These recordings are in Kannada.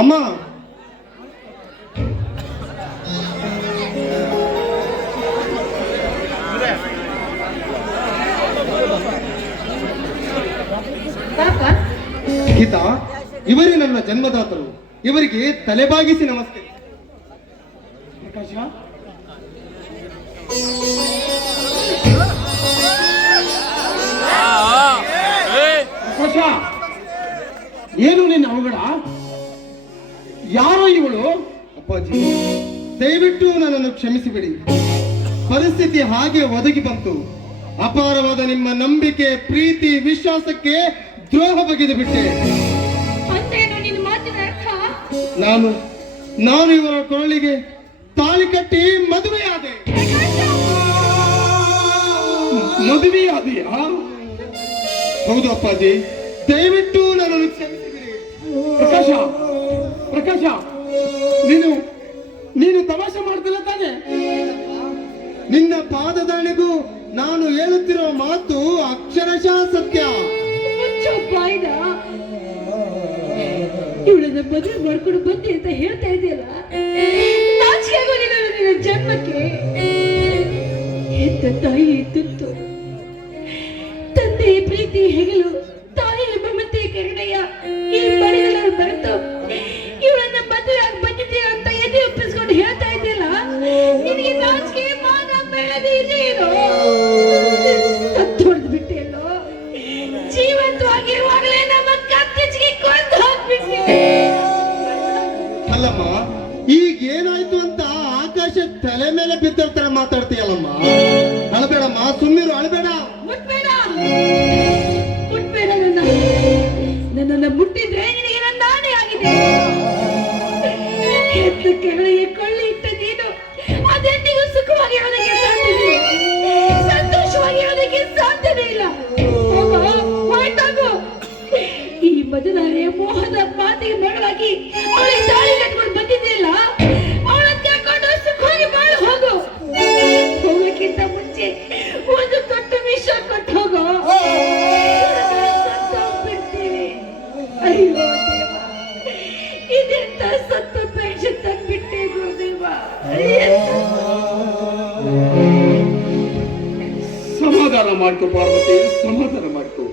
ಅಮ್ಮ. ಗೀತಾ ಇವರೇ ನನ್ನ ಜನ್ಮದಾತರು. ಇವರಿಗೆ ತಲೆಬಾಗಿಸಿ ನಮಸ್ತೆ ಏನು ನಿನ್ನ ಅವಘಡ? ಯಾರೋ ಇವಳು? ಅಪ್ಪಾಜಿ ದಯವಿಟ್ಟು ನನ್ನನ್ನು ಕ್ಷಮಿಸಿಬಿಡಿ. ಪರಿಸ್ಥಿತಿ ಹಾಗೆ ಒದಗಿ ಬಂತು. ಅಪಾರವಾದ ನಿಮ್ಮ ನಂಬಿಕೆ ಪ್ರೀತಿ ವಿಶ್ವಾಸಕ್ಕೆ ದ್ರೋಹ ಬಗೆದು ಬಿಟ್ಟೆ. ನಾನು ನಾನು ಇವರ ಕೊರಳಿಗೆ ತಾಳಿ ಕಟ್ಟಿ ಮದುವೆಯಾದೆ. ಮದುವೆಯಾದೆಯಾ? ಹೌದು ಅಪ್ಪಾಜಿ ದಯವಿಟ್ಟು ನನ್ನನ್ನು ಕ್ಷಮಿಸಿಬಿಡಿ. ಪ್ರಕಾಶ ಪ್ರಕಾಶ, ನೀನು ನೀನು ತಮಾಷೆ ಮಾಡ್ತಿಲ್ಲ ತಾನೆ? ನಿನ್ನ ಪಾದದಾಣೆಗೂ ನಾನು ಹೇಳುತ್ತಿರೋ ಮಾತು ಅಕ್ಷರಶಃ ಸತ್ಯ. ಇವಳನ್ನ ಮದುವೆ ಮಾಡ್ಕೊಂಡು ಬಂದೆ ಅಂತ ಹೇಳ್ತಾ ಇದೆಯಲ್ಲ? ನಿನ್ನ ಜನ್ಮಕ್ಕೆ ಹೆತ್ತ ತಾಯಿ ತುತ್ತು ತಂದೆಯ ಪ್ರೀತಿ ಹೆಗಲು ಮೇಲೆ ಬಿದ್ದರ ತರ ಮಾತಾಡ್ತೀಯಲ್ಲಮ್ಮ? ಅಳಬೇಡಮ್ಮ ಸುಮ್ಮಿರು ಅಳಬೇಡ. ನನ್ನನ್ನ ಮುಟ್ಟಿದ್ರೆ ನಿನಗೆ ನಾನೇ ಆಗಿದೆ. ಹೆತ್ತ ಕೆಳಗೆ ಕೊಳ್ಳಿ ಇಟ್ಟ ನೀನು. ಅದೆಂದಿಗೂ ಸುಖವಾಗಿರೋದಕ್ಕೆ ಸಾಧ್ಯವಿಲ್ಲ ಸಂತೋಷವಾಗಿರೋದಕ್ಕೆ ಸಾಧ್ಯವೇ ಇಲ್ಲ. ಈ ಮದುವೆ ಮೋಹದ ಮಾತಿಗೆ ಮಗಳಾಗಿ ಸಮಾಧಾನ ಮಾಡ್ಕೋ ಪಾರ್ವತಿ, ಸಮಾಧಾನ ಮಾಡ್ಕೋ.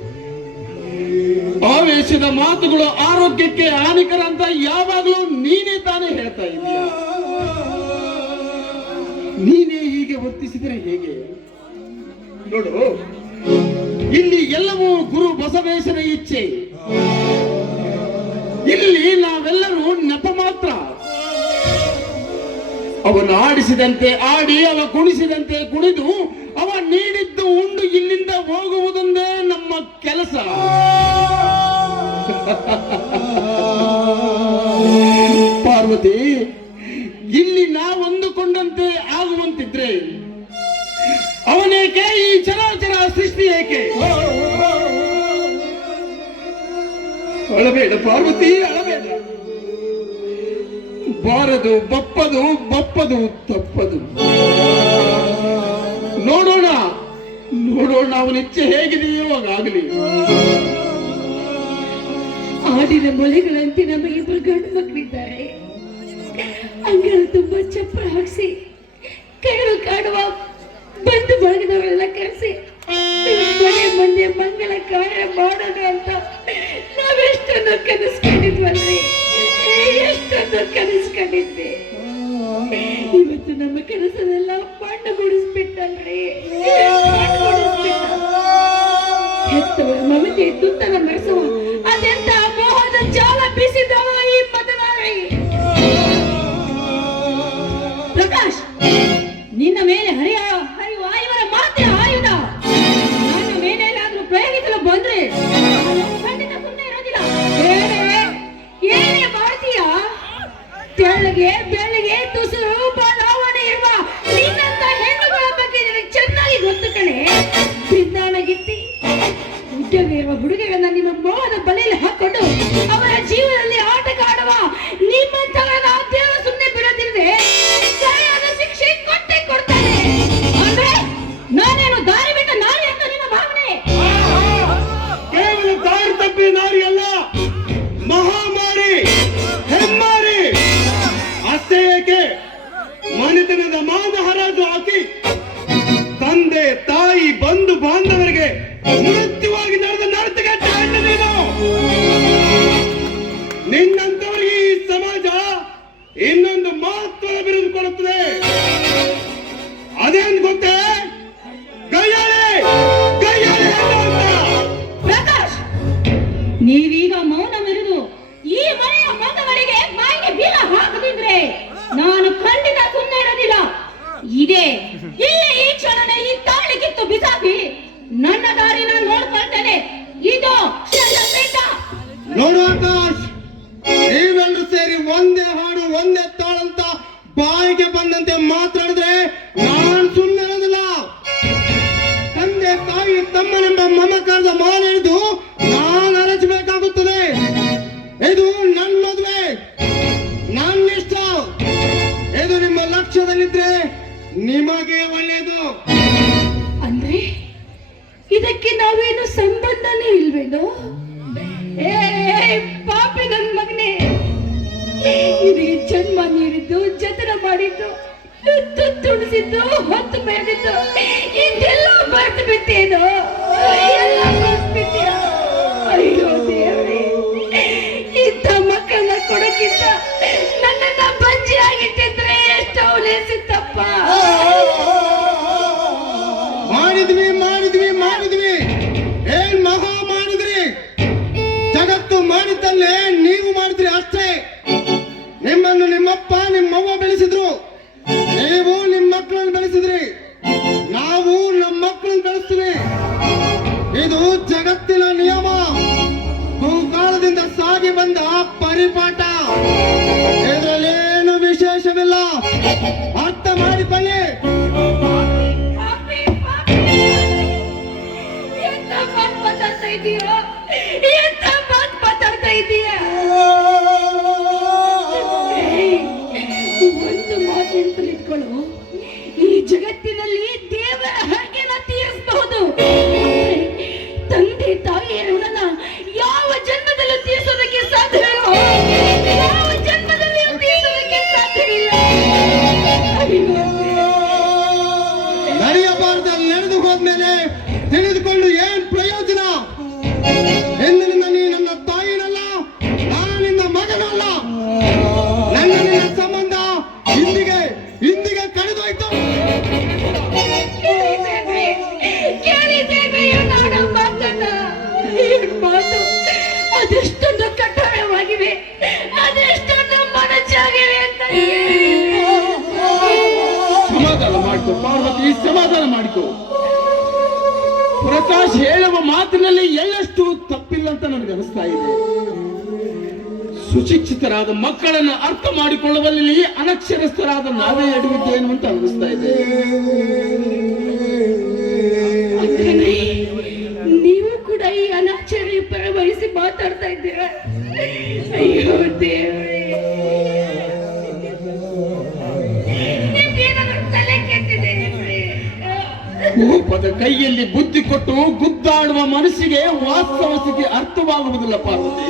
ಆವೇಶದ ಮಾತುಗಳು ಆರೋಗ್ಯಕ್ಕೆ ಹಾನಿಕರ ಅಂತ ಯಾವಾಗಲೂ ನೀನೇ ತಾನೇ ಹೇಳ್ತಾ ಇದೀಯ. ನೀನೇ ಹೀಗೆ ವರ್ತಿಸಿದರೆ ಹೇಗೆ? ನೋಡು, ಇಲ್ಲಿ ಎಲ್ಲವೂ ಗುರು ಬಸವೇಶನ ಇಚ್ಛೆ. ಇಲ್ಲಿ ನಾವೆಲ್ಲರೂ ನೆಪ ಮಾತ್ರ. ಅವನು ಆಡಿಸಿದಂತೆ ಆಡಿ ಅವ ಕುಣಿಸಿದಂತೆ ಕುಣಿದು ಅವ ನೀಡಿದ್ದು ಉಂಡು ಇಲ್ಲಿಂದ ಹೋಗುವುದೊಂದೇ ನಮ್ಮ ಕೆಲಸ. ಪಾರ್ವತಿ ಇಲ್ಲಿ ನಾವೊಂದುಕೊಂಡಂತೆ ಆಗುವಂತಿದ್ರೆ ಅವನೇಕೆ ಈ ಚರಾಚರ ಸೃಷ್ಟಿ ಏಕೆ? ಅಳಬೇಡ ಪಾರ್ವತಿ ಅಳಬೇಡ ಬಾರದು, ಬಪ್ಪದು ಬಪ್ಪದು, ತಪ್ಪದು. ನೋಡೋಣ ನೋಡೋಣ ಅವನ ಇಚ್ಛೆ ಹೇಗಿದೆಯೋ ಹಾಗಾಗಲಿ ಆಡಿನ ಮೊಳೆಗಳಂತೆ ನಮಗೆ ಇಬ್ಬರು ಗಂಡು ಮಕ್ಕಳಿದ್ದಾರೆ. ಅಂಗಳ ತುಂಬಾ ಚಪ್ಪರ ಹಾಕಿಸಿ ಇರುವ ಹುಡುಗಿಗಳನ್ನ ನಿಮ್ಮ ಮೋಹನ ಬಲೆಯಲ್ಲಿ ಹಾಕೊಂಡು ಅವರ ಜೀವನದಲ್ಲಿ ಆಟ ಕಾಡುವ ನಿಮ್ಮಂತವರ ಸುಮ್ಮನೆ ಬಿಡದಿರದೆ ಸರಿಯಾದ ಶಿಕ್ಷೆ ಕೊಟ್ಟೆ ನಾನೇನು ಮಹಾಮಾರಿ, ಹೆಮ್ಮಾರಿ. ಅಷ್ಟೇ ಏಕೆ? ಮಾನ ಹರಾಜು ಹಾಕಿ ತಂದೆ, ತಾಯಿ, ಬಂಧು, ಬಾಂಧವರಿಗೆ ಬಿಟ್ಟೆಯೋ? ಅಯ್ಯೋ ದೇವ್ರೇ ಇಂಥ ಮಕ್ಕಳನ್ನ ಕೊಡಕ್ಕಿಂತ ನನ್ನನ್ನ ಬಂಜಿಯಾಗಿಟ್ಟಿದ್ರೆ ಎಷ್ಟು ಅವಲೇಸಿತ್ತಪ್ಪ ಪಾರ್ವತಿ ಸಮಾಧಾನ ಮಾಡಿತು ಪ್ರಕಾಶ್ ಹೇಳುವ ಮಾತಿನಲ್ಲಿ ಎಳ್ಳಷ್ಟು ತಪ್ಪಿಲ್ಲ ಅಂತ ನನಗೆ ಅನಿಸ್ತಾ ಇದೆ. ಸುಶಿಕ್ಷಿತರಾದ ಮಕ್ಕಳನ್ನ ಅರ್ಥ ಮಾಡಿಕೊಳ್ಳುವಲ್ಲಿ ಅನಕ್ಷರಸ್ಥರಾದ ನಾವೇ ಎಡವಿದ್ದೇನು ಅಂತ ಅನಿಸ್ತಾ ಇದೆ. ನೀವು ಕೂಡ ಈ ಅನಕ್ಷರಿ ಪರವಹಿಸಿ ಮಾತಾಡ್ತಾ ಇದ್ದೀರಾ? ಕೋಪದ ಕೈಯಲ್ಲಿ ಬುದ್ಧಿ ಕೊಟ್ಟು ಗುದ್ದಾಡುವ ಮನಸ್ಸಿಗೆ ವಾಸ್ತವ ಸ್ಥಿತಿ ಅರ್ಥವಾಗುವುದಿಲ್ಲ ಪಾರ್ವತಿ.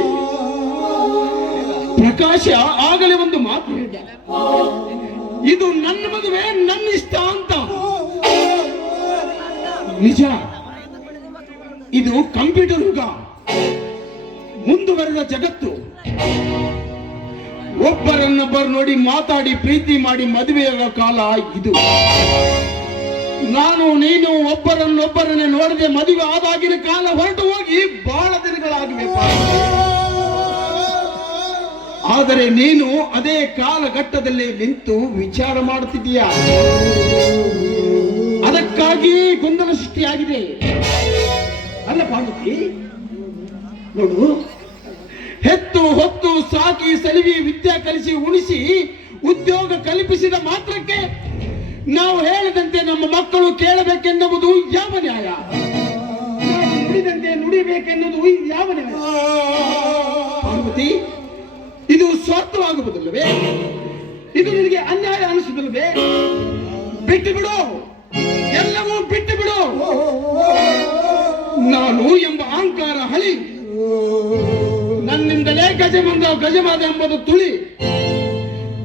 ಪ್ರಕಾಶ ಆಗಲೇ ಒಂದು ಮಾತು ಇದು ನನ್ನ ಮದುವೆ, ನನ್ನ ಇಷ್ಟ ಅಂತ. ನಿಜ. ಇದು ಕಂಪ್ಯೂಟರ್ ಯುಗ. ಮುಂದುವರೆದ ಜಗತ್ತು. ಒಬ್ಬರನ್ನೊಬ್ಬರು ನೋಡಿ ಮಾತಾಡಿ, ಪ್ರೀತಿ ಮಾಡಿ ಮದುವೆಯಾಗ ಕಾಲ ಇದು. ನಾನು, ನೀನು, ಒಬ್ಬರನ್ನೊಬ್ಬರನ್ನೇ ನೋಡದೆ ಮದುವೆ ಆದಾಗಿನ ಕಾಲ ಹೊರಟು ಹೋಗಿ ಬಹಳ ದಿನಗಳಾಗಿವೆ ಆದರೆ ನೀನು ಅದೇ ಕಾಲಘಟ್ಟದಲ್ಲಿ ನಿಂತು ವಿಚಾರ ಮಾಡುತ್ತಿದ್ದೀಯ? ಅದಕ್ಕಾಗಿ ಗೊಂದಲ ಸೃಷ್ಟಿಯಾಗಿದೆ. ಅಲ್ಲ ಪಾರ್ವತಿ, ನೋಡು, ಹೆತ್ತು ಹೊತ್ತು ಸಾಕಿ ಸಲಿವಿ ವಿದ್ಯಾ ಕಲಿಸಿ ಉಣಿಸಿ ಉದ್ಯೋಗ ಕಲ್ಪಿಸಿದ ಮಾತ್ರಕ್ಕೆ ನಾವು ಹೇಳಿದಂತೆ ನಮ್ಮ ಮಕ್ಕಳು ಕೇಳಬೇಕೆನ್ನುವುದು ಯಾವ ನ್ಯಾಯ? ನುಡಿದಂತೆ ನುಡಿಬೇಕೆನ್ನುವುದು ಯಾವ ನ್ಯಾಯ? ಪಾರ್ವತಿ, ಇದು ಸ್ವಾರ್ಥವಾಗುವುದಿಲ್ಲವೇ? ಇದು ನಿನಗೆ ಅನ್ಯಾಯ ಅನಿಸುದಿಲ್ಲವೇ ಬಿಟ್ಟು ಬಿಡು. ಎಲ್ಲವೂ ಬಿಟ್ಟು ಬಿಡು. ನಾನು ಎಂಬ ಅಹಂಕಾರ ಹಳಿ. ನನ್ನಿಂದಲೇ ಗಜಮಂದ ಗಜವಾದ ಎಂಬುದು ತುಳಿ.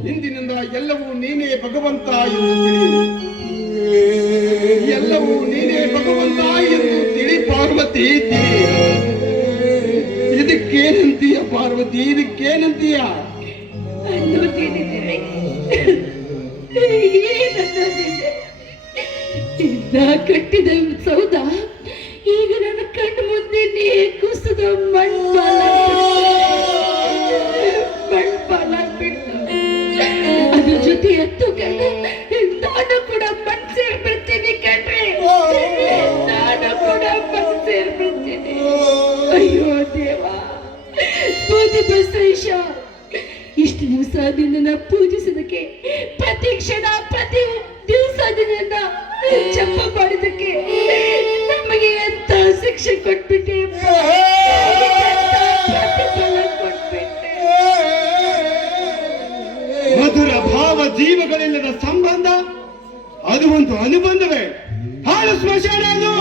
ಇಂದಿನಿಂದ ಎಲ್ಲವೂ ನೀನೇ ಭಗವಂತ ಎಂದು ತಿಳಿ ಎಲ್ಲವೂ ನೀನೇ ಭಗವಂತ ಎಂದು ತಿಳಿ ಪಾರ್ವತಿ ತಿಳಿ ಇದಕ್ಕೇನಂತೀಯ ಪಾರ್ವತಿ? ಇದಕ್ಕೇನಂತೀಯ? ಕಟ್ಟಿದ ಸೌದ ಈಗ ನನ್ನ ಕಣ್ಣು ಮುಂದೆ ನೀ ಕುಸಿದ ಮಣ್ಪಾಲ ಜೊತೆ ಎತ್ತು ನಾನು ಕೂಡ ಮಣ್ ಸೇರ್ಬಿಡ್ತೀನಿ ಕಣ್ರಿ. ನಾನು ಕೂಡ ಮಣ್ ಸೇರ್ಬಿಡ್ತೀನಿ ಅಯ್ಯೋ ದೇವ ಶ್ರೇಷ ಇಷ್ಟು ದಿವಸ ನಿನ್ನ ಪೂಜಿಸೋದಕ್ಕೆ ಸಂಬಂಧ, ಅದು ಒಂದು ಅನುಬಂಧವೇ. ಹಾಳು ಸ್ಮಶಾನ ಅದು.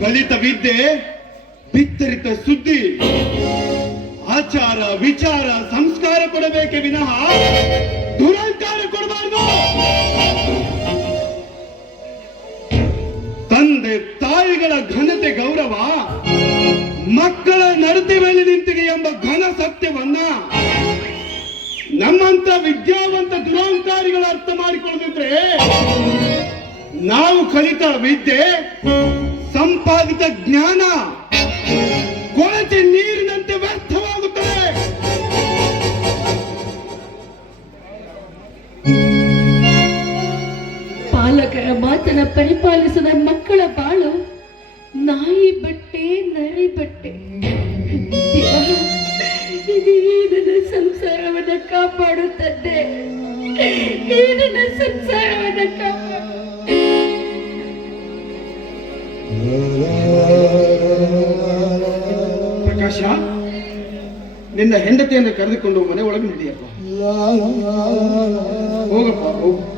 ಕಲಿತ ವಿದ್ಯೆ, ಬಿತ್ತರಿತ ಸುದ್ದಿ, ಆಚಾರ, ವಿಚಾರ, ಸಂಸ್ಕಾರ ಕೊಡಬೇಕೆ ವಿನಃ ದುರಂಕಾರ ಕೊಡಬಾರದು. ತಂದೆ ತಾಯಿಗಳ ಘನತೆ ಗೌರವ, ಮಕ್ಕಳ ನಡತೆ ಮೇಲೆ ನಿಂತಿದೆ ಎಂಬ ಘನ ಸತ್ಯವನ್ನ ನಮ್ಮಂತ ವಿದ್ಯಾವಂತ ದುರಹಂಕಾರಿಗಳು ಅರ್ಥ ಮಾಡಿಕೊಳ್ಳದಿದ್ರೆ ನಾವು ಕಲಿತ ವಿದ್ಯೆ, ಸಂಪಾದಿತ ಜ್ಞಾನ ಕೊಳಚೆ ನೀರಿನಂತೆ ವ್ಯರ್ಥವಾಗುತ್ತದೆ. ಪಾಲಕರ ಮಾತನ್ನ ಪರಿಪಾಲಿಸದ ಮಕ್ಕಳ ಕಾಪಾಡುತ್ತದೆ. ಈ ನನ್ನ ಸಂಸಾರವನ್ನ ಪ್ರಕಾಶ ನಿನ್ನ ಹೆಂಡತಿಯನ್ನು ಕರೆದುಕೊಂಡು ಮನೆ ಒಳಗೆ ನಡೆಯಪ್ಪ. ಹೋಗಪ್ಪ ಹೋಗು.